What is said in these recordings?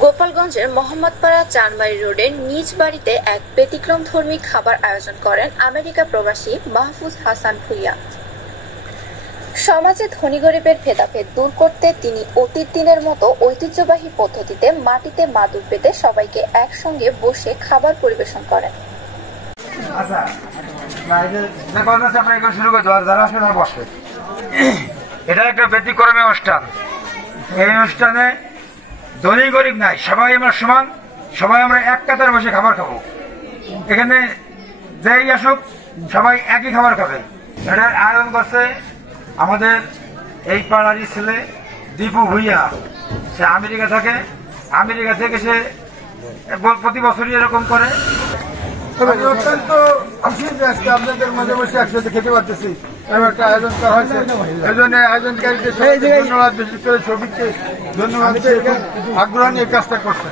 গোপালগঞ্জের মোহাম্মদপাড়া চানবাড়ি রোডের নিজ বাড়িতে এক ব্যতিক্রমধর্মী খাবার আয়োজন করেন আমেরিকা প্রবাসী মাহফুজ হাসান ভূঁইয়া। সমাজে ধনী গরিবের ভেদাভেদ দূর করতে তিনি অতীত দিনের মতো ঐতিহ্যবাহী পদ্ধতিতে মাটিতে মাদুর পেতে সবাইকে একসঙ্গে বসে খাবার পরিবেশন করেন। এটা একটা ব্যতিক্রমী অনুষ্ঠান। এই অনুষ্ঠানে ধনী গরিব নাই, সবাই আমরা সমান, সবাই আমরা এক কাতারে বসে খাবার খাবো। এখানে যেই আসুক সবাই একই খাবার খাবে। এটার আয়োজন করছে আমাদের এই পাড়ারই ছেলে দীপু ভূঁইয়া। সে আমেরিকা থাকে, আমেরিকা থেকে সে প্রতি বছরই এরকম করে। অত্যন্ত খুশি যে আজকে আপনাদের মাঝে বসে একসাথে খেতে পারতেছি। একটা আয়োজন করা হয়েছে, এই জন্য আয়োজনকারীদের ধন্যবাদ, বিশেষ করে ছবিকে ধন্যবাদ, আগ্রহ নিয়ে কাজটা করছে।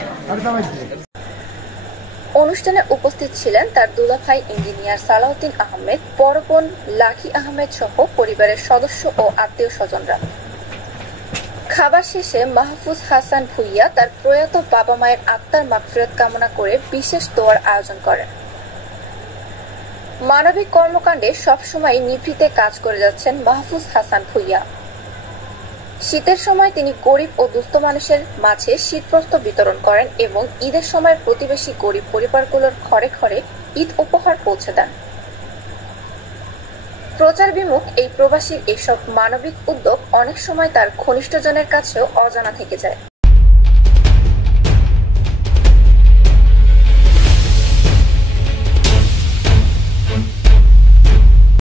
অনুষ্ঠানে উপস্থিত ছিলেন তার দুলাভাই ইঞ্জিনিয়ার সালাউদ্দিন আহমেদ, বড় বোন লাকি আহমেদ সহ পরিবারের সদস্য ও আত্মীয় স্বজনরা। খাবার শেষে মাহফুজ হাসান ভূঁইয়া তার প্রয়াত বাবা মায়ের আত্মার মাগফিরাত কামনা করে বিশেষ দোয়ার আয়োজন করেন। মানবিক কর্মকাণ্ডে সবসময় নিভৃতে কাজ করে যাচ্ছেন মাহফুজ হাসান ভূঁইয়া। শীতের সময় তিনি গরিব ও দুস্থ মানুষের মাঝে শীতবস্ত্র বিতরণ করেন এবং ঈদের সময় প্রতিবেশী গরিব পরিবারগুলোর ঘরে ঘরে ঈদ উপহার পৌঁছে দেন। প্রচার বিমুখ এই প্রবাসীর এসব মানবিক উদ্যোগ অনেক সময় তার ঘনিষ্ঠজনের কাছেও অজানা থেকে যায়।